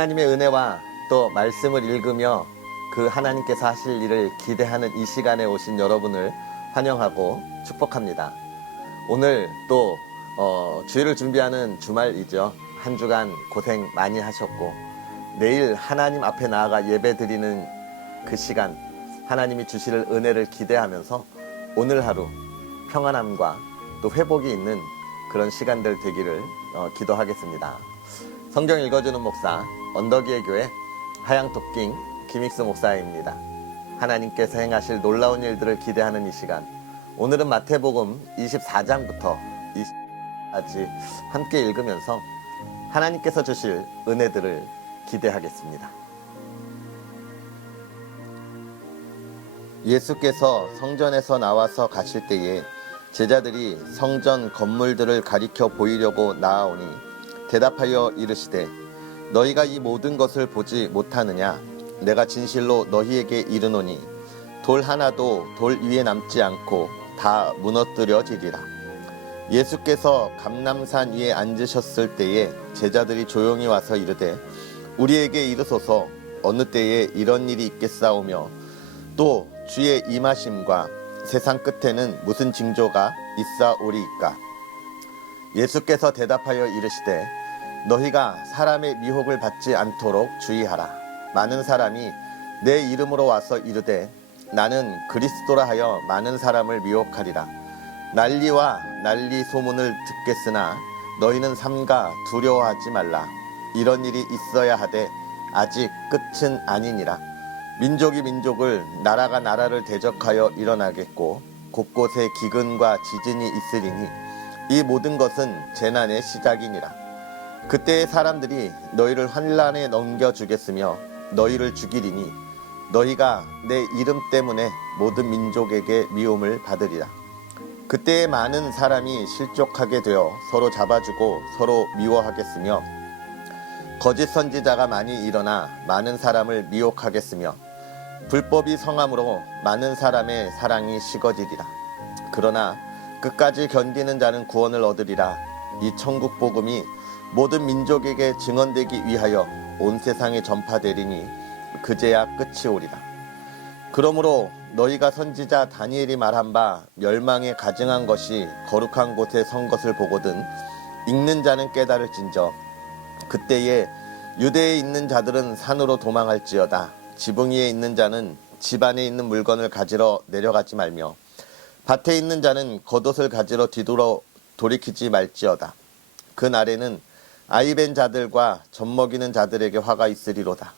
하나님의 은혜와 또 말씀을 읽으며 그 하나님께서 하실 일을 기대하는 이 시간에 오신 여러분을 환영하고 축복합니다. 오늘 또 주일을 준비하는 주말이죠. 한 주간 고생 많이 하셨고 내일 하나님 앞에 나아가 예배 드리는 그 시간, 하나님이 주실 은혜를 기대하면서 오늘 하루 평안함과 또 회복이 있는 그런 시간들 되기를 기도하겠습니다. 성경 읽어주는 목사, 언덕위의 교회 하양토킹 김익수 목사입니다. 하나님께서 행하실 놀라운 일들을 기대하는 이 시간, 오늘은 마태복음 24장부터 20장까지 함께 읽으면서 하나님께서 주실 은혜들을 기대하겠습니다. 예수께서 성전에서 나와서 가실 때에 제자들이 성전 건물들을 가리켜 보이려고 나아오니 대답하여 이르시되 너희가 이 모든 것을 보지 못하느냐? 내가 진실로 너희에게 이르노니 돌 하나도 돌 위에 남지 않고 다 무너뜨려지리라. 예수께서 감람산 위에 앉으셨을 때에 제자들이 조용히 와서 이르되 우리에게 이르소서 어느 때에 이런 일이 있겠사오며 또 주의 임하심과 세상 끝에는 무슨 징조가 있사오리이까? 예수께서 대답하여 이르시되 너희가 사람의 미혹을 받지 않도록 주의하라. 많은 사람이 내 이름으로 와서 이르되 나는 그리스도라 하여 많은 사람을 미혹하리라. 난리와 난리 소문을 듣겠으나 너희는 삼가 두려워하지 말라. 이런 일이 있어야 하되 아직 끝은 아니니라. 민족이 민족을 나라가 나라를 대적하여 일어나겠고 곳곳에 기근과 지진이 있으리니 이 모든 것은 재난의 시작이니라. 그때의 사람들이 너희를 환난에 넘겨주겠으며 너희를 죽이리니 너희가 내 이름 때문에 모든 민족에게 미움을 받으리라. 그때에 많은 사람이 실족하게 되어 서로 잡아주고 서로 미워하겠으며 거짓 선지자가 많이 일어나 많은 사람을 미혹하겠으며 불법이 성함으로 많은 사람의 사랑이 식어지리라. 그러나 끝까지 견디는 자는 구원을 얻으리라. 이 천국 복음이 모든 민족에게 증언되기 위하여 온 세상에 전파되리니 그제야 끝이 오리라. 그러므로 너희가 선지자 다니엘이 말한 바 멸망에 가증한 것이 거룩한 곳에 선 것을 보거든 읽는 자는 깨달을진저 그때에 유대에 있는 자들은 산으로 도망할지어다. 지붕 위에 있는 자는 집 안에 있는 물건을 가지러 내려가지 말며 밭에 있는 자는 겉옷을 가지러 뒤돌아 돌이키지 말지어다. 그 날에는 아이벤 자들과 젖먹이는 자들에게 화가 있으리로다.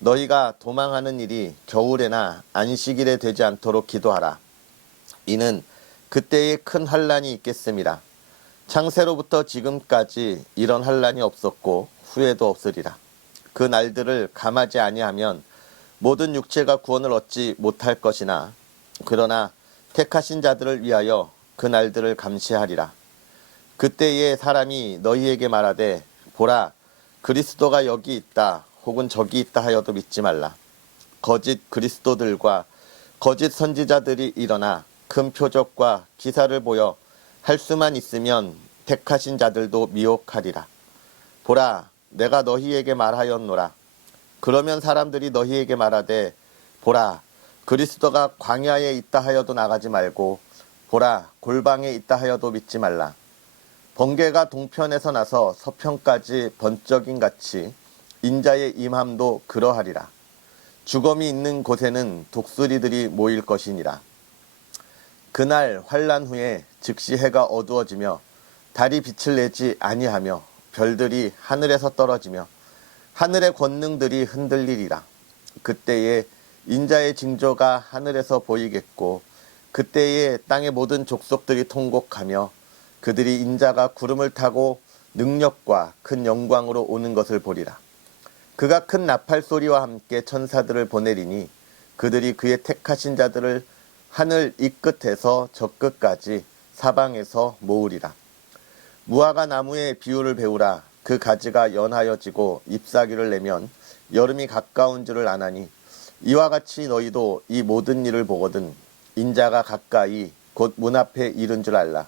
너희가 도망하는 일이 겨울에나 안식일에 되지 않도록 기도하라. 이는 그때에 큰 환난이 있겠음이라. 창세로부터 지금까지 이런 환난이 없었고 후에도 없으리라. 그 날들을 감하지 아니하면 모든 육체가 구원을 얻지 못할 것이나 그러나 택하신 자들을 위하여 그 날들을 감시하리라. 그때에 사람이 너희에게 말하되 보라 그리스도가 여기 있다 혹은 저기 있다 하여도 믿지 말라. 거짓 그리스도들과 거짓 선지자들이 일어나 큰 표적과 기사를 보여 할 수만 있으면 택하신 자들도 미혹하리라. 보라 내가 너희에게 말하였노라. 그러면 사람들이 너희에게 말하되 보라 그리스도가 광야에 있다 하여도 나가지 말고 보라 골방에 있다 하여도 믿지 말라. 번개가 동편에서 나서 서편까지 번쩍인 같이 인자의 임함도 그러하리라. 죽음이 있는 곳에는 독수리들이 모일 것이니라. 그날 환난 후에 즉시 해가 어두워지며 달이 빛을 내지 아니하며 별들이 하늘에서 떨어지며 하늘의 권능들이 흔들리리라. 그때에 인자의 징조가 하늘에서 보이겠고 그때에 땅의 모든 족속들이 통곡하며 그들이 인자가 구름을 타고 능력과 큰 영광으로 오는 것을 보리라. 그가 큰 나팔 소리와 함께 천사들을 보내리니 그들이 그의 택하신 자들을 하늘 이 끝에서 저 끝까지 사방에서 모으리라. 무화과 나무의 비유를 배우라. 그 가지가 연하여지고 잎사귀를 내면 여름이 가까운 줄을 아나니 이와 같이 너희도 이 모든 일을 보거든 인자가 가까이 곧 문 앞에 이른 줄 알라.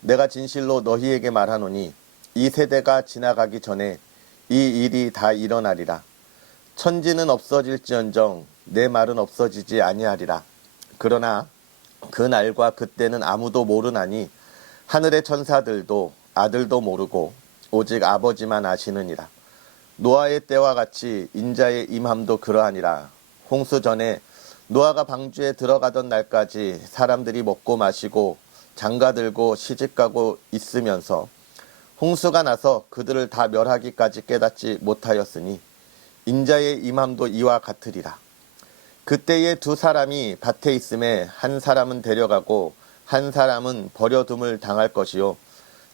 내가 진실로 너희에게 말하노니 이 세대가 지나가기 전에 이 일이 다 일어나리라. 천지는 없어질지언정 내 말은 없어지지 아니하리라. 그러나 그 날과 그때는 아무도 모르나니 하늘의 천사들도 아들도 모르고 오직 아버지만 아시느니라. 노아의 때와 같이 인자의 임함도 그러하니라. 홍수 전에 노아가 방주에 들어가던 날까지 사람들이 먹고 마시고 장가들고 시집가고 있으면서 홍수가 나서 그들을 다 멸하기까지 깨닫지 못하였으니 인자의 임함도 이와 같으리라. 그때에 두 사람이 밭에 있음에 한 사람은 데려가고 한 사람은 버려둠을 당할 것이요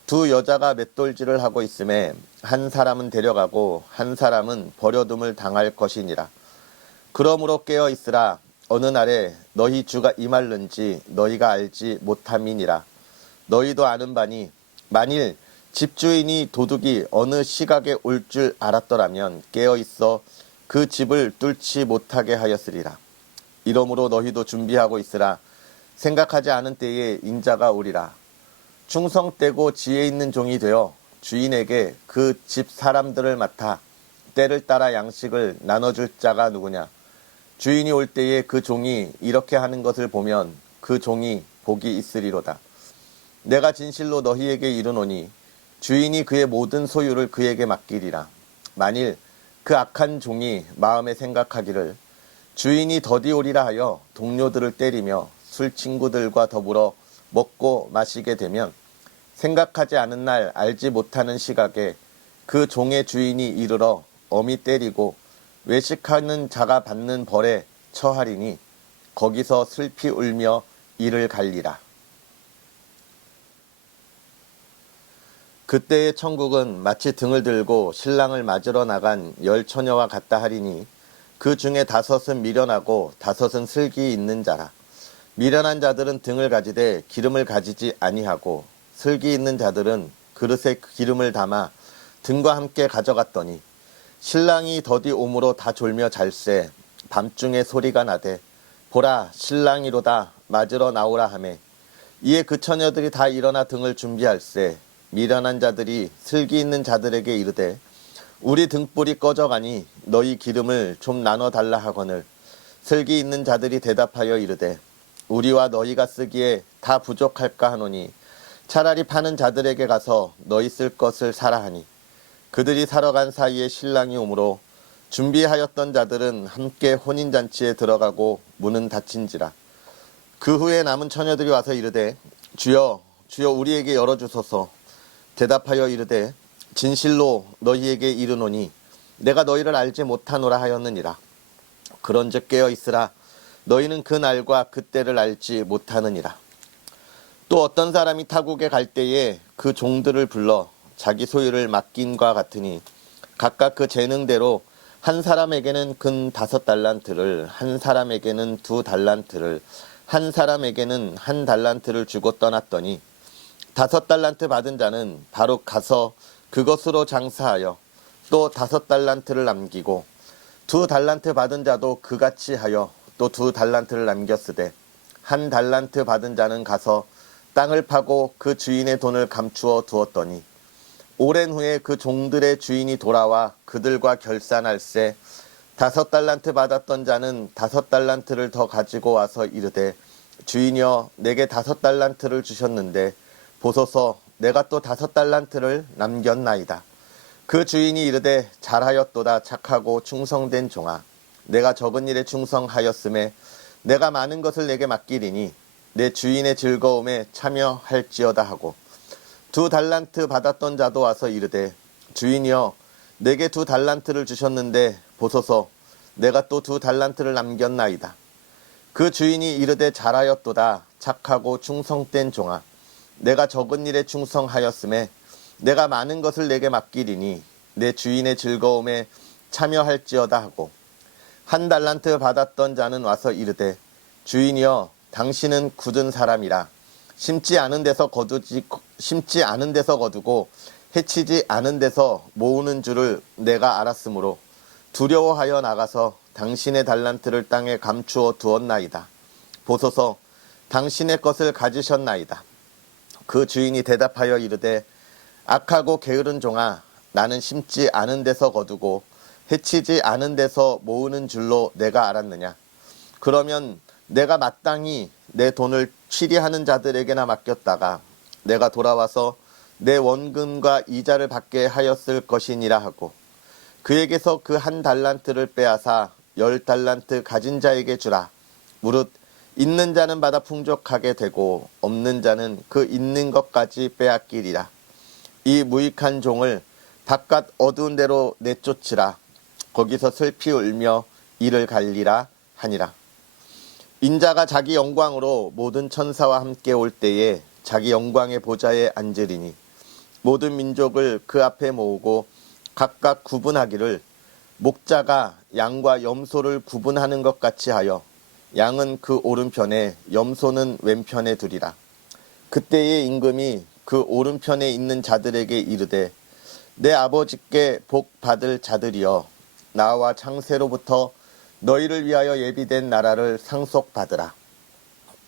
두 여자가 맷돌질을 하고 있음에 한 사람은 데려가고 한 사람은 버려둠을 당할 것이니라. 그러므로 깨어 있으라. 어느 날에 너희 주가 임할는지 너희가 알지 못함이니라. 너희도 아는 바니 만일 집주인이 도둑이 어느 시각에 올 줄 알았더라면 깨어 있어 그 집을 뚫지 못하게 하였으리라. 이러므로 너희도 준비하고 있으라. 생각하지 않은 때에 인자가 오리라. 충성되고 지혜 있는 종이 되어 주인에게 그 집 사람들을 맡아 때를 따라 양식을 나눠줄 자가 누구냐. 주인이 올 때에 그 종이 이렇게 하는 것을 보면 그 종이 복이 있으리로다. 내가 진실로 너희에게 이르노니 주인이 그의 모든 소유를 그에게 맡기리라. 만일 그 악한 종이 마음에 생각하기를 주인이 더디 오리라 하여 동료들을 때리며 술 친구들과 더불어 먹고 마시게 되면 생각하지 않은 날 알지 못하는 시각에 그 종의 주인이 이르러 엄히 때리고 외식하는 자가 받는 벌에 처하리니 거기서 슬피 울며 이를 갈리라. 그때의 천국은 마치 등을 들고 신랑을 맞으러 나간 10처녀와 같다 하리니 그 중에 5은 미련하고 5은 슬기 있는 자라. 미련한 자들은 등을 가지되 기름을 가지지 아니하고 슬기 있는 자들은 그릇에 기름을 담아 등과 함께 가져갔더니 신랑이 더디 오므로 다 졸며 잘세 밤중에 소리가 나되 보라 신랑이로다 맞으러 나오라 하매 이에 그 처녀들이 다 일어나 등을 준비할세 미련한 자들이 슬기 있는 자들에게 이르되 우리 등불이 꺼져가니 너희 기름을 좀 나눠 달라 하거늘 슬기 있는 자들이 대답하여 이르되 우리와 너희가 쓰기에 다 부족할까 하노니 차라리 파는 자들에게 가서 너희 쓸 것을 사라 하니 그들이 사러 간 사이에 신랑이 오므로 준비하였던 자들은 함께 혼인잔치에 들어가고 문은 닫힌지라. 그 후에 남은 처녀들이 와서 이르되 주여 주여 우리에게 열어주소서. 대답하여 이르되 진실로 너희에게 이르노니 내가 너희를 알지 못하노라 하였느니라. 그런즉 깨어 있으라. 너희는 그 날과 그 때를 알지 못하느니라. 또 어떤 사람이 타국에 갈 때에 그 종들을 불러 자기 소유를 맡긴과 같으니 각각 그 재능대로 한 사람에게는 근 5달란트를 한 사람에게는 2달란트를 한 사람에게는 1달란트를 주고 떠났더니 5달란트 받은 자는 바로 가서 그것으로 장사하여 또 5달란트를 남기고 2달란트 받은 자도 그같이 하여 또 2달란트를 남겼으되 1달란트 받은 자는 가서 땅을 파고 그 주인의 돈을 감추어 두었더니 오랜 후에 그 종들의 주인이 돌아와 그들과 결산할세 5달란트 받았던 자는 5달란트를 더 가지고 와서 이르되 주인이여 내게 5달란트를 주셨는데 보소서 내가 또 5달란트를 남겼나이다. 그 주인이 이르되 잘하였도다 착하고 충성된 종아 내가 적은 일에 충성하였음에 내가 많은 것을 내게 맡기리니 내 주인의 즐거움에 참여할지어다 하고 2달란트 받았던 자도 와서 이르되 주인이여 내게 2달란트를 주셨는데 보소서 내가 또 2달란트를 남겼나이다. 그 주인이 이르되 잘하였도다 착하고 충성된 종아 내가 적은 일에 충성하였음에 내가 많은 것을 내게 맡기리니 내 주인의 즐거움에 참여할지어다 하고 1달란트 받았던 자는 와서 이르되 주인이여 당신은 굳은 사람이라 심지 않은 데서 거두고 해치지 않은 데서 모으는 줄을 내가 알았으므로 두려워하여 나가서 당신의 달란트를 땅에 감추어 두었나이다. 보소서 당신의 것을 가지셨나이다. 그 주인이 대답하여 이르되 악하고 게으른 종아 나는 심지 않은 데서 거두고 해치지 않은 데서 모으는 줄로 내가 알았느냐? 그러면 내가 마땅히 내 돈을 취리하는 자들에게나 맡겼다가 내가 돌아와서 내 원금과 이자를 받게 하였을 것이니라 하고 그에게서 그 1달란트를 빼앗아 10달란트 가진 자에게 주라. 무릇 있는 자는 받아 풍족하게 되고 없는 자는 그 있는 것까지 빼앗기리라. 이 무익한 종을 바깥 어두운 데로 내쫓으라. 거기서 슬피 울며 이를 갈리라 하니라. 인자가 자기 영광으로 모든 천사와 함께 올 때에 자기 영광의 보좌에 앉으리니 모든 민족을 그 앞에 모으고 각각 구분하기를 목자가 양과 염소를 구분하는 것 같이 하여 양은 그 오른편에 염소는 왼편에 두리라. 그때의 임금이 그 오른편에 있는 자들에게 이르되 내 아버지께 복 받을 자들이여 나와 창세로부터 너희를 위하여 예비된 나라를 상속받으라.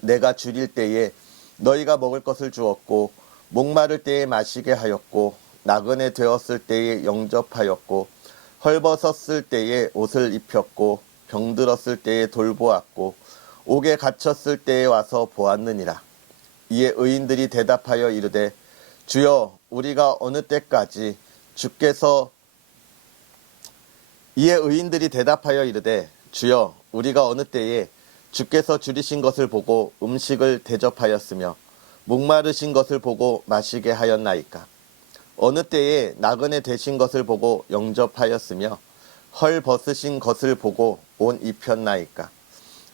내가 줄일 때에 너희가 먹을 것을 주었고 목마를 때에 마시게 하였고 나그네 되었을 때에 영접하였고 헐벗었을 때에 옷을 입혔고 병들었을 때에 돌보았고 옥에 갇혔을 때에 와서 보았느니라. 이에 의인들이 대답하여 이르되 주여 우리가 어느 때까지 주께서 줄이신 것을 보고 음식을 대접하였으며 목마르신 것을 보고 마시게 하였나이까? 어느 때에 나그네 되신 것을 보고 영접하였으며 헐 벗으신 것을 보고 옷 입혔나이까?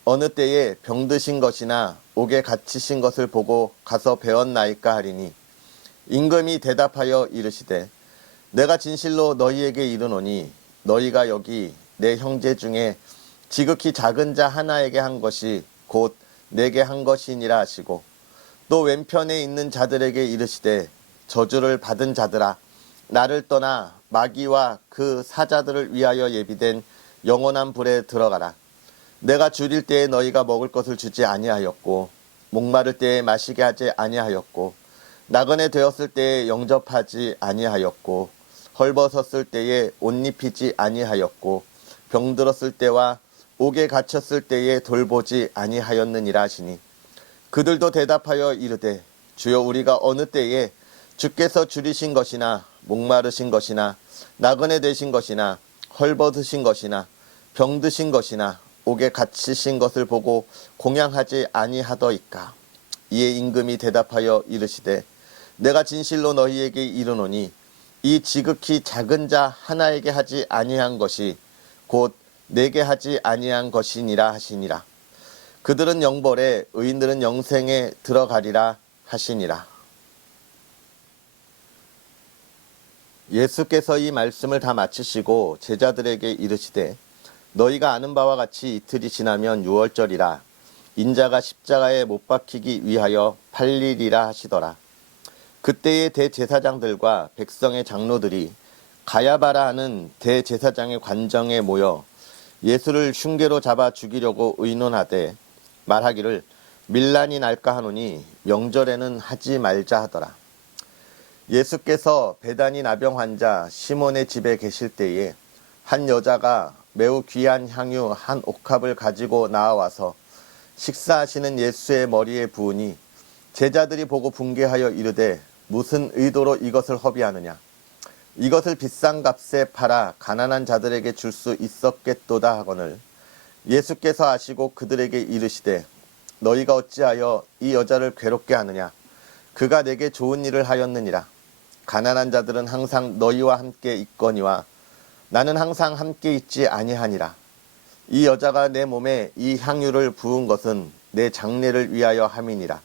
어느 때에 병드신 것이나 옥에 갇히신 것을 보고 가서 배웠나이까 하리니 임금이 대답하여 이르시되 내가 진실로 너희에게 이르노니 너희가 여기 내 형제 중에 지극히 작은 자 하나에게 한 것이 곧 내게 한 것이니라 하시고 또 왼편에 있는 자들에게 이르시되 저주를 받은 자들아 나를 떠나 마귀와 그 사자들을 위하여 예비된 영원한 불에 들어가라. 내가 줄일 때에 너희가 먹을 것을 주지 아니하였고 목마를 때에 마시게 하지 아니하였고 나그네 되었을 때에 영접하지 아니하였고 헐벗었을 때에 옷 입히지 아니하였고 병들었을 때와 옥에 갇혔을 때에 돌보지 아니하였느니라 하시니 그들도 대답하여 이르되 주여 우리가 어느 때에 주께서 줄이신 것이나 목마르신 것이나 나그네 되신 것이나 헐벗으신 것이나 병드신 것이나 옥에 갇히신 것을 보고 공양하지 아니하더이까? 이에 임금이 대답하여 이르시되 내가 진실로 너희에게 이르노니 이 지극히 작은 자 하나에게 하지 아니한 것이 곧 내게 하지 아니한 것이니라 하시니라. 그들은 영벌에 의인들은 영생에 들어가리라 하시니라. 예수께서 이 말씀을 다 마치시고 제자들에게 이르시되 너희가 아는 바와 같이 이틀이 지나면 유월절이라 인자가 십자가에 못 박히기 위하여 팔리리라 하시더라. 그때의 대제사장들과 백성의 장로들이 가야바라 하는 대제사장의 관정에 모여 예수를 흉계로 잡아 죽이려고 의논하되 말하기를 밀란이 날까 하노니 명절에는 하지 말자 하더라. 예수께서 베다니 나병 환자 시몬의 집에 계실 때에 한 여자가 매우 귀한 향유 한 옥합을 가지고 나와서 식사하시는 예수의 머리에 부으니 제자들이 보고 분개하여 이르되 무슨 의도로 이것을 허비하느냐? 이것을 비싼 값에 팔아 가난한 자들에게 줄 수 있었겠도다 하거늘 예수께서 아시고 그들에게 이르시되 너희가 어찌하여 이 여자를 괴롭게 하느냐? 그가 내게 좋은 일을 하였느니라. 가난한 자들은 항상 너희와 함께 있거니와 나는 항상 함께 있지 아니하니라. 이 여자가 내 몸에 이 향유를 부은 것은 내 장례를 위하여 함이니라.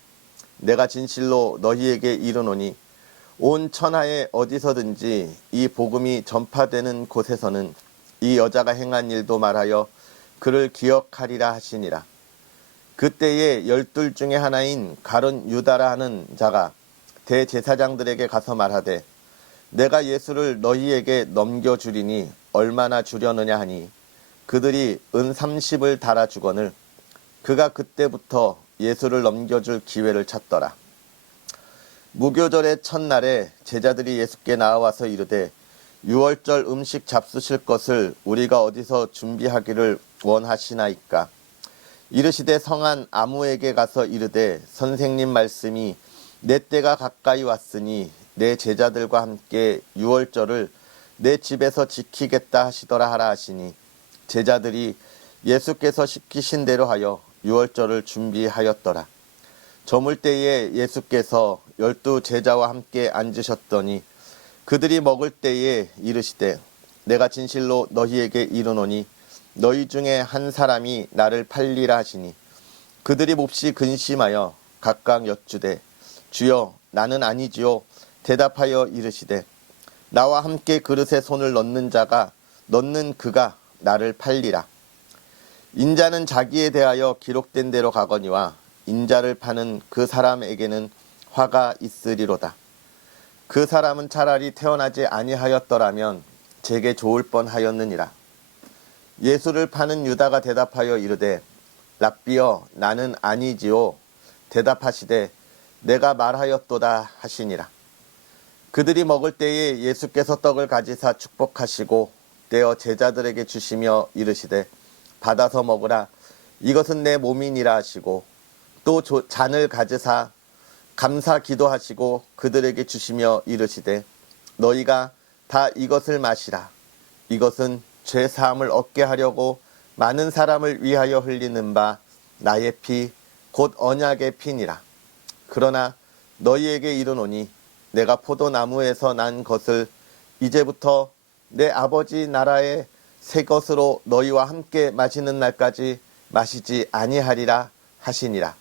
내가 진실로 너희에게 이르노니 온 천하에 어디서든지 이 복음이 전파되는 곳에서는 이 여자가 행한 일도 말하여 그를 기억하리라 하시니라. 그때에 12 중에 하나인 가룟 유다라 하는 자가 대제사장들에게 가서 말하되 내가 예수를 너희에게 넘겨주리니 얼마나 주려느냐 하니 그들이 은 30을 달아주거늘 그가 그때부터 예수를 넘겨줄 기회를 찾더라. 무교절의 첫날에 제자들이 예수께 나와서 이르되 유월절 음식 잡수실 것을 우리가 어디서 준비하기를 원하시나이까? 이르시되 성한 아무에게 가서 이르되 선생님 말씀이 내 때가 가까이 왔으니 내 제자들과 함께 유월절을 내 집에서 지키겠다 하시더라 하라 하시니 제자들이 예수께서 시키신 대로 하여 유월절을 준비하였더라. 저물 때에 예수께서 12 제자와 함께 앉으셨더니 그들이 먹을 때에 이르시되 내가 진실로 너희에게 이르노니 너희 중에 한 사람이 나를 팔리라 하시니 그들이 몹시 근심하여 각각 여쭈되 주여 나는 아니지요. 대답하여 이르시되 나와 함께 그릇에 손을 넣는 그가 나를 팔리라. 인자는 자기에 대하여 기록된 대로 가거니와 인자를 파는 그 사람에게는 화가 있으리로다. 그 사람은 차라리 태어나지 아니하였더라면 제게 좋을 뻔하였느니라. 예수를 파는 유다가 대답하여 이르되 랍비여 나는 아니지요. 대답하시되 내가 말하였도다 하시니라. 그들이 먹을 때에 예수께서 떡을 가지사 축복하시고 떼어 제자들에게 주시며 이르시되 받아서 먹으라. 이것은 내 몸이니라 하시고 또 잔을 가지사 감사 기도하시고 그들에게 주시며 이르시되 너희가 다 이것을 마시라. 이것은 죄 사함을 얻게 하려고 많은 사람을 위하여 흘리는 바 나의 피 곧 언약의 피니라. 그러나 너희에게 이르노니 내가 포도나무에서 난 것을 이제부터 내 아버지 나라의 새 것으로 너희와 함께 마시는 날까지 마시지 아니하리라 하시니라.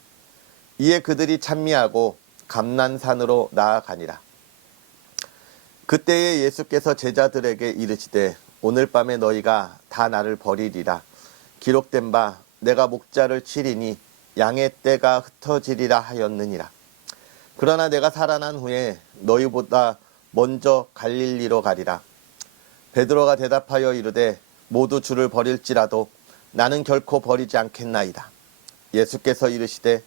이에 그들이 찬미하고 감난산으로 나아가니라. 그때에 예수께서 제자들에게 이르시되 오늘 밤에 너희가 다 나를 버리리라. 기록된 바 내가 목자를 치리니 양의 떼가 흩어지리라 하였느니라. 그러나 내가 살아난 후에 너희보다 먼저 갈릴리로 가리라. 베드로가 대답하여 이르되 모두 주를 버릴지라도 나는 결코 버리지 않겠나이다. 예수께서 이르시되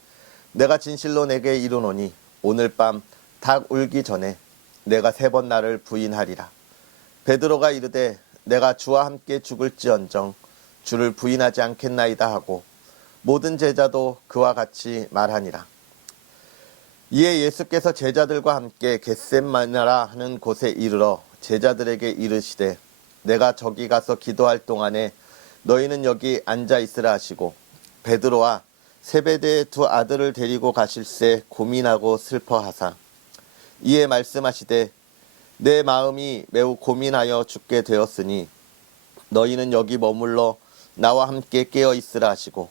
내가 진실로 내게 이르노니 오늘 밤 닭 울기 전에 내가 3번 나를 부인하리라. 베드로가 이르되 내가 주와 함께 죽을지언정 주를 부인하지 않겠나이다 하고 모든 제자도 그와 같이 말하니라. 이에 예수께서 제자들과 함께 겟셋마네라 하는 곳에 이르러 제자들에게 이르시되 내가 저기 가서 기도할 동안에 너희는 여기 앉아 있으라 하시고 베드로와 세베대의 2 아들을 데리고 가실새 고민하고 슬퍼하사 이에 말씀하시되 내 마음이 매우 고민하여 죽게 되었으니 너희는 여기 머물러 나와 함께 깨어 있으라 하시고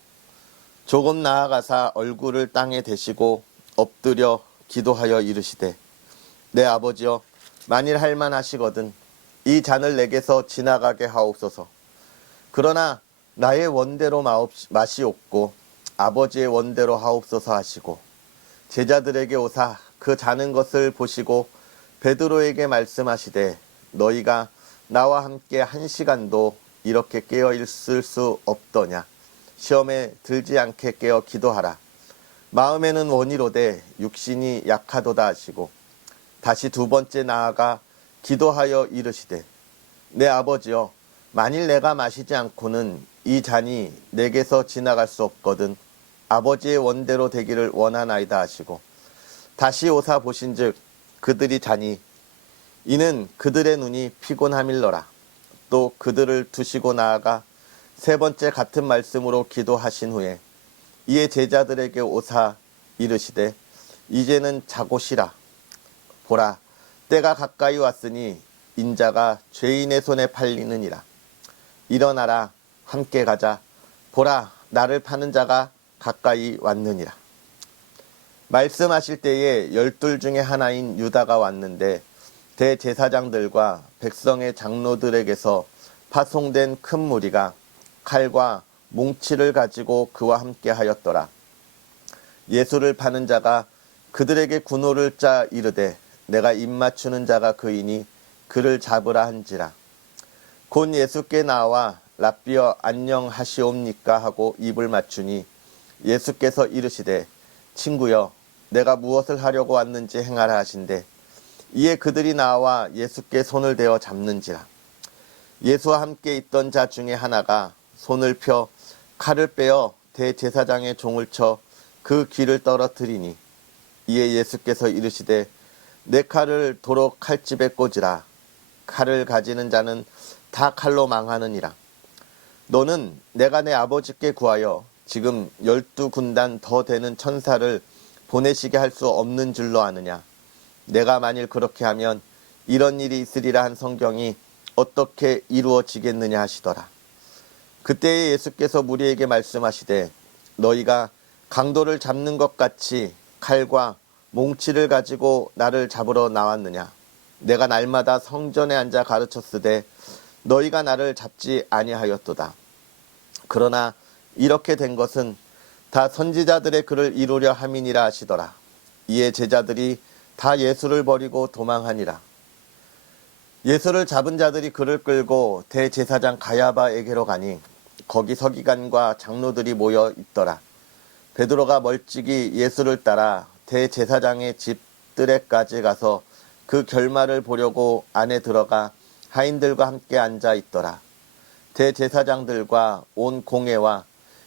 조금 나아가사 얼굴을 땅에 대시고 엎드려 기도하여 이르시되 내 아버지여 만일 할만하시거든 이 잔을 내게서 지나가게 하옵소서. 그러나 나의 원대로 마시옵고 아버지의 원대로 하옵소서 하시고 제자들에게 오사 그 자는 것을 보시고 베드로에게 말씀하시되 너희가 나와 함께 1시간도 이렇게 깨어 있을 수 없더냐. 시험에 들지 않게 깨어 기도하라. 마음에는 원이로되 육신이 약하도다 하시고 다시 2번째 나아가 기도하여 이르시되 내 아버지여 만일 내가 마시지 않고는 이 잔이 내게서 지나갈 수 없거든 아버지의 원대로 되기를 원하나이다 하시고 다시 오사 보신즉 그들이 자니 이는 그들의 눈이 피곤함일러라. 또 그들을 두시고 나아가 3번째 같은 말씀으로 기도하신 후에 이에 제자들에게 오사 이르시되 이제는 자고 쉬라. 보라 때가 가까이 왔으니 인자가 죄인의 손에 팔리느니라. 일어나라 함께 가자. 보라 나를 파는 자가 가까이 왔느니라. 말씀하실 때에 12 중에 하나인 유다가 왔는데 대제사장들과 백성의 장로들에게서 파송된 큰 무리가 칼과 뭉치를 가지고 그와 함께 하였더라. 예수를 파는 자가 그들에게 군호를 짜 이르되 내가 입맞추는 자가 그이니 그를 잡으라 한지라. 곧 예수께 나와 랍비여 안녕하시옵니까 하고 입을 맞추니 예수께서 이르시되 친구여 내가 무엇을 하려고 왔는지 행하라 하신대 이에 그들이 나와 예수께 손을 대어 잡는지라. 예수와 함께 있던 자 중에 하나가 손을 펴 칼을 빼어 대제사장의 종을 쳐 그 귀를 떨어뜨리니, 이에 예수께서 이르시되 내 칼을 도로 칼집에 꽂으라. 칼을 가지는 자는 다 칼로 망하느니라. 너는 내가 내 아버지께 구하여 지금 12군단 더 되는 천사를 보내시게 할 수 없는 줄로 아느냐. 내가 만일 그렇게 하면 이런 일이 있으리라 한 성경이 어떻게 이루어지겠느냐 하시더라. 그때에 예수께서 무리에게 말씀하시되 너희가 강도를 잡는 것 같이 칼과 몽치를 가지고 나를 잡으러 나왔느냐. 내가 날마다 성전에 앉아 가르쳤으되 너희가 나를 잡지 아니하였도다. 그러나 이렇게 된 것은 다 선지자들의 글을 이루려 함이니라 하시더라. 이에 제자들이 다 예수를 버리고 도망하니라. 예수를 잡은 자들이 그를 끌고 대제사장 가야바에게로 가니 거기 서기관과 장로들이 모여 있더라. 베드로가 멀찍이 예수를 따라 대제사장의 집 뜰에까지 가서 그 결말을 보려고 안에 들어가 하인들과 함께 앉아 있더라. 대제사장들과 온 공회와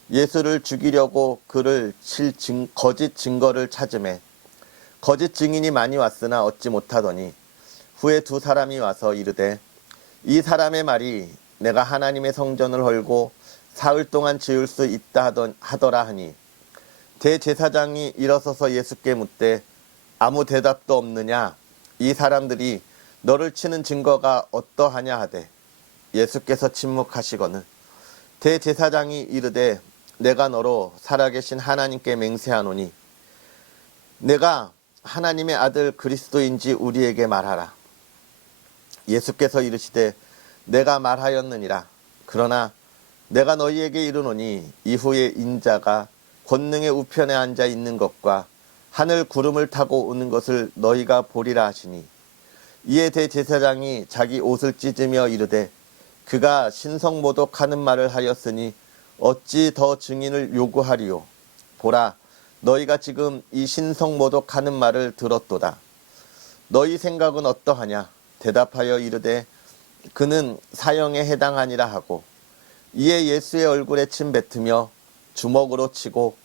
예수를 죽이려고 그를 칠 거짓 증거를 찾으매 거짓 증인이 많이 왔으나 얻지 못하더니 후에 두 사람이 와서 이르되 이 사람의 말이 내가 하나님의 성전을 헐고 사흘 동안 지을 수 있다 하더라 하니, 대제사장이 일어서서 예수께 묻되 아무 대답도 없느냐. 이 사람들이 너를 치는 증거가 어떠하냐 하되, 예수께서 침묵하시거늘 대제사장이 이르되 내가 너로 살아계신 하나님께 맹세하노니 내가 하나님의 아들 그리스도인지 우리에게 말하라. 예수께서 이르시되 내가 말하였느니라. 그러나 내가 너희에게 이르노니 이후에 인자가 권능의 우편에 앉아 있는 것과 하늘 구름을 타고 오는 것을 너희가 보리라 하시니, 이에 대제사장이 자기 옷을 찢으며 이르되 그가 신성모독하는 말을 하였으니 어찌 더 증인을 요구하리요. 보라, 너희가 지금 이 신성모독하는 말을 들었도다. 너희 생각은 어떠하냐. 대답하여 이르되 그는 사형에 해당하니라 하고, 이에 예수의 얼굴에 침 뱉으며 주먹으로 치고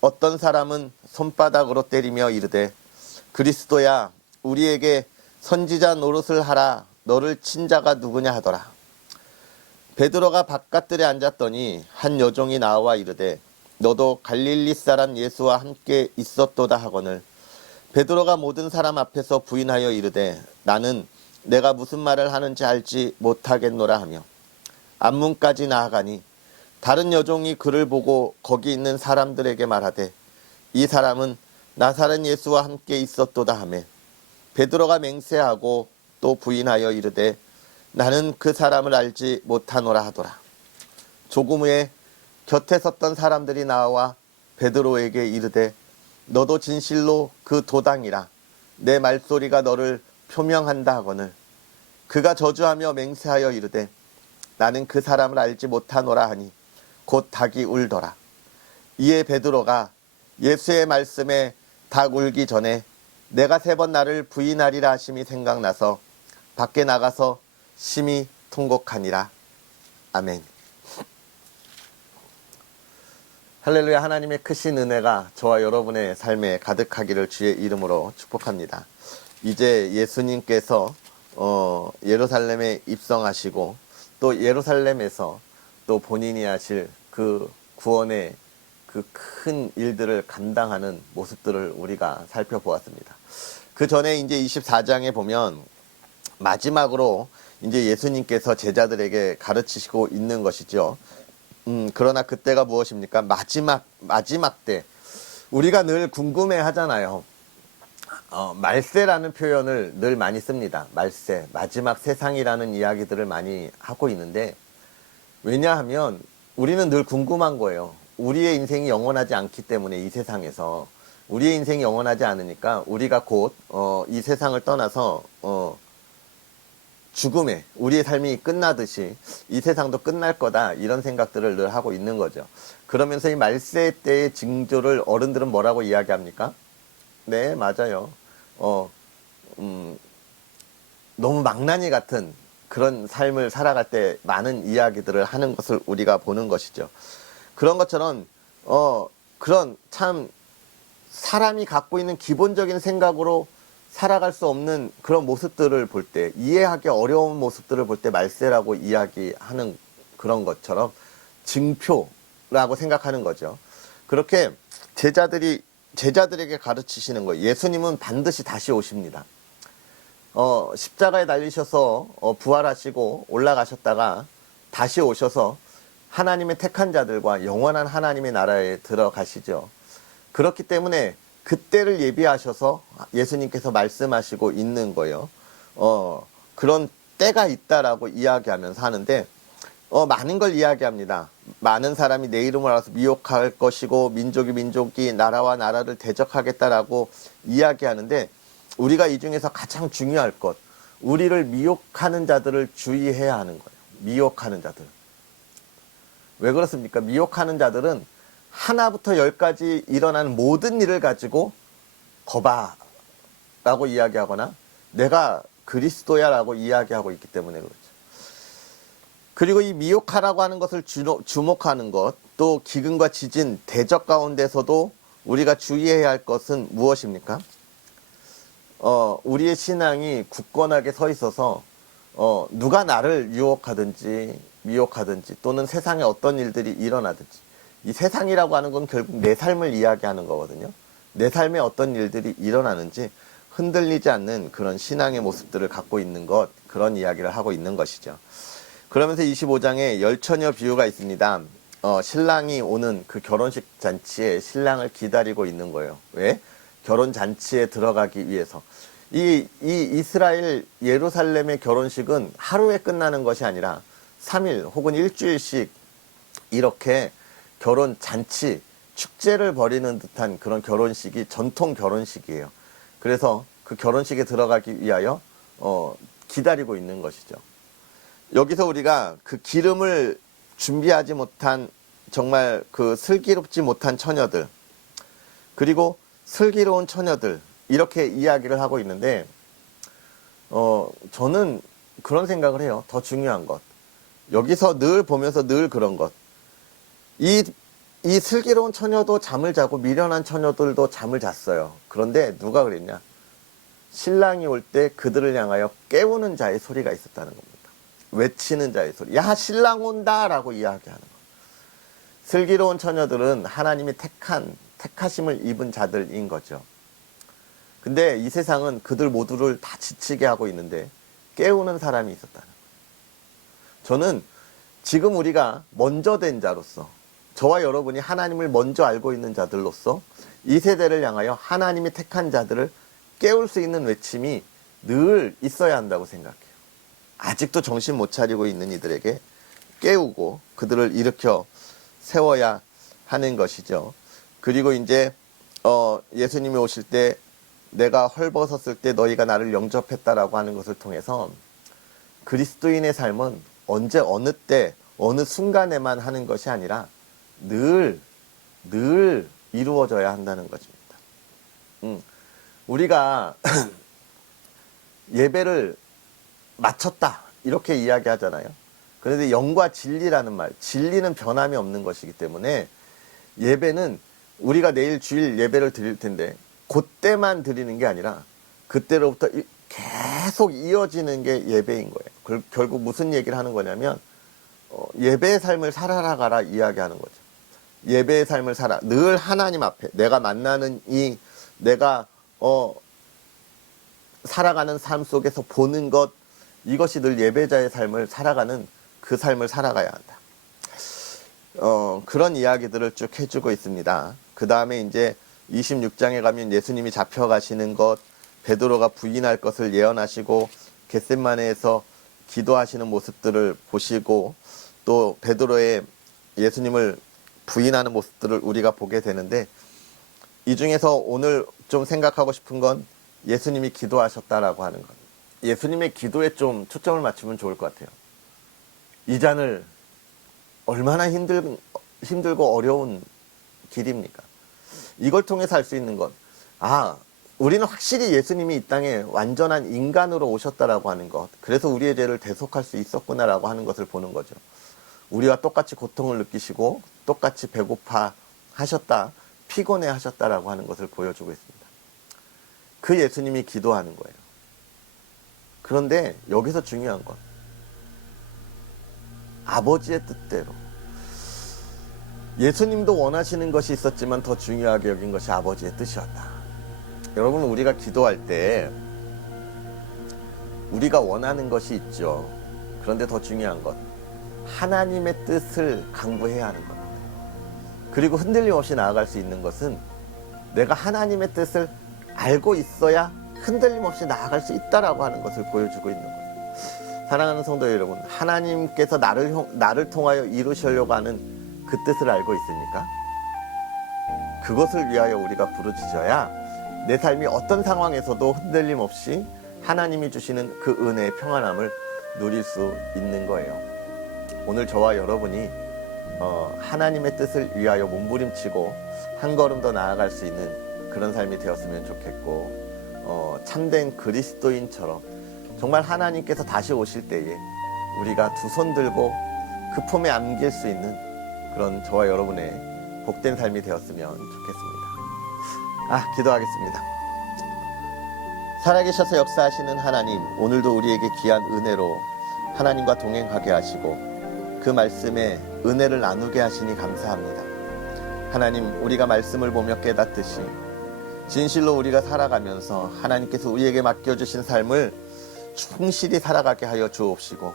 어떤 사람은 손바닥으로 때리며 이르되 그리스도야 우리에게 선지자 노릇을 하라. 너를 친 자가 누구냐 하더라. 베드로가 바깥들에 앉았더니 한 여종이 나와 이르되 너도 갈릴리 사람 예수와 함께 있었도다 하거늘, 베드로가 모든 사람 앞에서 부인하여 이르되 나는 내가 무슨 말을 하는지 알지 못하겠노라 하며 앞문까지 나아가니, 다른 여종이 그를 보고 거기 있는 사람들에게 말하되 이 사람은 나사렛 예수와 함께 있었도다 하며, 베드로가 맹세하고 또 부인하여 이르되 나는 그 사람을 알지 못하노라 하더라. 조금 후에 곁에 섰던 사람들이 나와 베드로에게 이르되 너도 진실로 그 도당이라. 내 말소리가 너를 표명한다 하거늘, 그가 저주하며 맹세하여 이르되 나는 그 사람을 알지 못하노라 하니 곧 닭이 울더라. 이에 베드로가 예수의 말씀에 닭 울기 전에 내가 3번 나를 부인하리라 하심이 생각나서 밖에 나가서 심히 통곡하니라. 아멘. 할렐루야. 하나님의 크신 은혜가 저와 여러분의 삶에 가득하기를 주의 이름으로 축복합니다. 이제 예수님께서 예루살렘에 입성하시고 또 예루살렘에서 또 본인이 하실 그 구원의 그 큰 일들을 감당하는 모습들을 우리가 살펴보았습니다. 그 전에 이제 24장에 보면 마지막으로 이제 예수님께서 제자들에게 가르치시고 있는 것이죠. 그러나 그때가 무엇입니까? 마지막 때. 우리가 늘 궁금해 하잖아요. 말세라는 표현을 늘 많이 씁니다. 말세, 마지막 세상이라는 이야기들을 많이 하고 있는데, 왜냐하면 우리는 늘 궁금한 거예요. 우리의 인생이 영원하지 않기 때문에 이 세상에서 우리의 인생이 영원하지 않으니까 우리가 곧 이 세상을 떠나서 죽음에 우리의 삶이 끝나듯이 이 세상도 끝날 거다, 이런 생각들을 늘 하고 있는 거죠. 그러면서 이 말세 때의 징조를 어른들은 뭐라고 이야기합니까? 네, 맞아요. 너무 망나니 같은 그런 삶을 살아갈 때 많은 이야기들을 하는 것을 우리가 보는 것이죠. 그런 것처럼 그런 참 사람이 갖고 있는 기본적인 생각으로 살아갈 수 없는 그런 모습들을 볼 때, 이해하기 어려운 모습들을 볼 때 말세라고 이야기하는 그런 것처럼 증표라고 생각하는 거죠. 그렇게 제자들에게 가르치시는 거예요. 예수님은 반드시 다시 오십니다. 십자가에 달리셔서 부활하시고 올라가셨다가 다시 오셔서 하나님의 택한 자들과 영원한 하나님의 나라에 들어가시죠. 그렇기 때문에 그때를 예비하셔서 예수님께서 말씀하시고 있는 거예요. 그런 때가 있다라고 이야기하면서 하는데, 많은 걸 이야기합니다. 많은 사람이 내 이름을 알아서 미혹할 것이고 민족이 나라와 나라를 대적하겠다라고 이야기하는데, 우리가 이 중에서 가장 중요할 것, 우리를 미혹하는 자들을 주의해야 하는 거예요. 미혹하는 자들. 왜 그렇습니까? 미혹하는 자들은 하나부터 열까지 일어나는 모든 일을 가지고 거봐 라고 이야기하거나 내가 그리스도야 라고 이야기하고 있기 때문에 그렇죠. 그리고 이 미혹하라고 하는 것을 주목하는 것, 또 기근과 지진, 대적 가운데서도 우리가 주의해야 할 것은 무엇입니까? 우리의 신앙이 굳건하게 서 있어서 누가 나를 유혹하든지 미혹하든지 또는 세상에 어떤 일들이 일어나든지, 이 세상이라고 하는 건 결국 내 삶을 이야기하는 거거든요. 내 삶에 어떤 일들이 일어나는지 흔들리지 않는 그런 신앙의 모습들을 갖고 있는 것, 그런 이야기를 하고 있는 것이죠. 그러면서 25장에 열처녀 비유가 있습니다. 신랑이 오는 그 결혼식 잔치에 신랑을 기다리고 있는 거예요. 왜? 결혼 잔치에 들어가기 위해서. 이 이스라엘 예루살렘의 결혼식은 하루에 끝나는 것이 아니라 3일 혹은 일주일씩 이렇게 결혼 잔치, 축제를 벌이는 듯한 그런 결혼식이 전통 결혼식이에요. 그래서 그 결혼식에 들어가기 위하여 기다리고 있는 것이죠. 여기서 우리가 그 기름을 준비하지 못한, 정말 그 슬기롭지 못한 처녀들, 그리고 슬기로운 처녀들, 이렇게 이야기를 하고 있는데, 저는 그런 생각을 해요. 더 중요한 것, 여기서 늘 보면서 늘 그런 것, 이 슬기로운 처녀도 잠을 자고 미련한 처녀들도 잠을 잤어요. 그런데 누가 그랬냐? 신랑이 올 때 그들을 향하여 깨우는 자의 소리가 있었다는 겁니다. 외치는 자의 소리. 야, 신랑 온다! 라고 이야기하는 거. 슬기로운 처녀들은 하나님이 택하심을 입은 자들인 거죠. 근데 이 세상은 그들 모두를 다 지치게 하고 있는데 깨우는 사람이 있었다는 거예요. 저는 지금 우리가 먼저 된 자로서, 저와 여러분이 하나님을 먼저 알고 있는 자들로서 이 세대를 향하여 하나님이 택한 자들을 깨울 수 있는 외침이 늘 있어야 한다고 생각해요. 아직도 정신 못 차리고 있는 이들에게 깨우고 그들을 일으켜 세워야 하는 것이죠. 그리고 이제 예수님이 오실 때 내가 헐벗었을 때 너희가 나를 영접했다라고 하는 것을 통해서 그리스도인의 삶은 언제 어느 때 어느 순간에만 하는 것이 아니라 늘 이루어져야 한다는 것입니다. 우리가 예배를 마쳤다 이렇게 이야기하잖아요. 그런데 영과 진리라는 말, 진리는 변함이 없는 것이기 때문에 예배는, 우리가 내일 주일 예배를 드릴 텐데 그때만 드리는 게 아니라 그때로부터 계속 이어지는 게 예배인 거예요. 결국 무슨 얘기를 하는 거냐면 예배의 삶을 살아가라 이야기하는 거죠. 예배의 삶을 살아, 늘 하나님 앞에 내가 만나는 내가 살아가는 삶 속에서 보는 것, 이것이 늘 예배자의 삶을 살아가는 그 삶을 살아가야 한다. 그런 이야기들을 쭉 해주고 있습니다. 그 다음에 이제 26장에 가면 예수님이 잡혀가시는 것, 베드로가 부인할 것을 예언하시고 겟세마네에서 기도하시는 모습들을 보시고, 또 베드로의 예수님을 부인하는 모습들을 우리가 보게 되는데, 이 중에서 오늘 좀 생각하고 싶은 건 예수님이 기도하셨다라고 하는 것. 예수님의 기도에 좀 초점을 맞추면 좋을 것 같아요. 이 잔을, 얼마나 힘들고 어려운 길입니까? 이걸 통해서 할 수 있는 건, 우리는 확실히 예수님이 이 땅에 완전한 인간으로 오셨다라고 하는 것, 그래서 우리의 죄를 대속할 수 있었구나라고 하는 것을 보는 거죠. 우리와 똑같이 고통을 느끼시고 똑같이 배고파 하셨다, 피곤해 하셨다라고 하는 것을 보여주고 있습니다. 그 예수님이 기도하는 거예요. 그런데 여기서 중요한 건 아버지의 뜻대로, 예수님도 원하시는 것이 있었지만 더 중요하게 여긴 것이 아버지의 뜻이었다. 여러분, 우리가 기도할 때 우리가 원하는 것이 있죠. 그런데 더 중요한 것, 하나님의 뜻을 강구해야 하는 겁니다. 그리고 흔들림 없이 나아갈 수 있는 것은 내가 하나님의 뜻을 알고 있어야 흔들림 없이 나아갈 수 있다라고 하는 것을 보여주고 있는 거예요. 사랑하는 성도 여러분, 하나님께서 나를 통하여 이루시려고 하는 그 뜻을 알고 있습니까? 그것을 위하여 우리가 부르짖어야 내 삶이 어떤 상황에서도 흔들림 없이 하나님이 주시는 그 은혜의 평안함을 누릴 수 있는 거예요. 오늘 저와 여러분이 하나님의 뜻을 위하여 몸부림치고 한 걸음 더 나아갈 수 있는 그런 삶이 되었으면 좋겠고, 참된 그리스도인처럼 정말 하나님께서 다시 오실 때에 우리가 두 손 들고 그 품에 안길 수 있는 그런 저와 여러분의 복된 삶이 되었으면 좋겠습니다. 기도하겠습니다. 살아계셔서 역사하시는 하나님, 오늘도 우리에게 귀한 은혜로 하나님과 동행하게 하시고 그 말씀에 은혜를 나누게 하시니 감사합니다. 하나님, 우리가 말씀을 보며 깨닫듯이 진실로 우리가 살아가면서 하나님께서 우리에게 맡겨주신 삶을 충실히 살아가게 하여 주옵시고,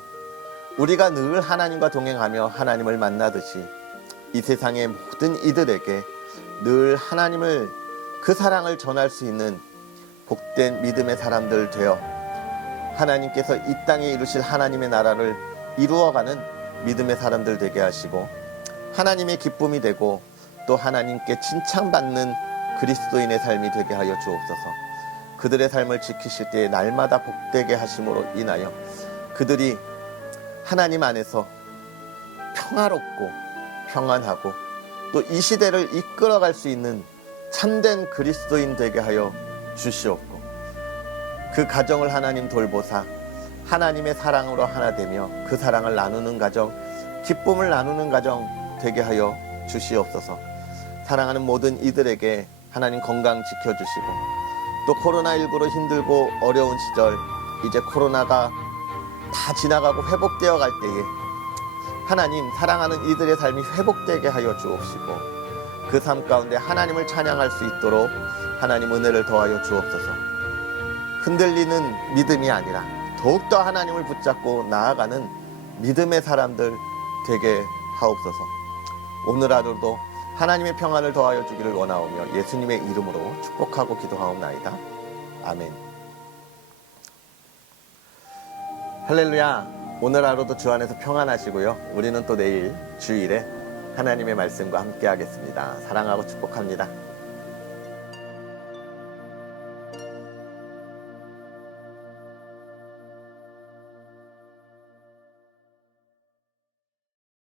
우리가 늘 하나님과 동행하며 하나님을 만나듯이 이 세상의 모든 이들에게 늘 하나님을, 그 사랑을 전할 수 있는 복된 믿음의 사람들 되어 하나님께서 이 땅에 이루실 하나님의 나라를 이루어가는 믿음의 사람들 되게 하시고, 하나님의 기쁨이 되고 또 하나님께 칭찬받는 그리스도인의 삶이 되게 하여 주옵소서. 그들의 삶을 지키실 때 날마다 복되게 하심으로 인하여 그들이 하나님 안에서 평화롭고 평안하고 또 이 시대를 이끌어갈 수 있는 참된 그리스도인 되게 하여 주시옵고, 그 가정을 하나님 돌보사 하나님의 사랑으로 하나 되며 그 사랑을 나누는 가정, 기쁨을 나누는 가정 되게 하여 주시옵소서. 사랑하는 모든 이들에게 하나님 건강 지켜주시고, 또 코로나19로 힘들고 어려운 시절, 이제 코로나가 다 지나가고 회복되어 갈 때에 하나님, 사랑하는 이들의 삶이 회복되게 하여 주옵시고, 그 삶 가운데 하나님을 찬양할 수 있도록 하나님 은혜를 더하여 주옵소서. 흔들리는 믿음이 아니라 더욱더 하나님을 붙잡고 나아가는 믿음의 사람들 되게 하옵소서. 오늘 하루도 하나님의 평안을 더하여 주기를 원하오며 예수님의 이름으로 축복하고 기도하옵나이다. 아멘. 할렐루야. 오늘 하루도 주 안에서 평안하시고요. 우리는 또 내일 주일에 하나님의 말씀과 함께 하겠습니다. 사랑하고 축복합니다.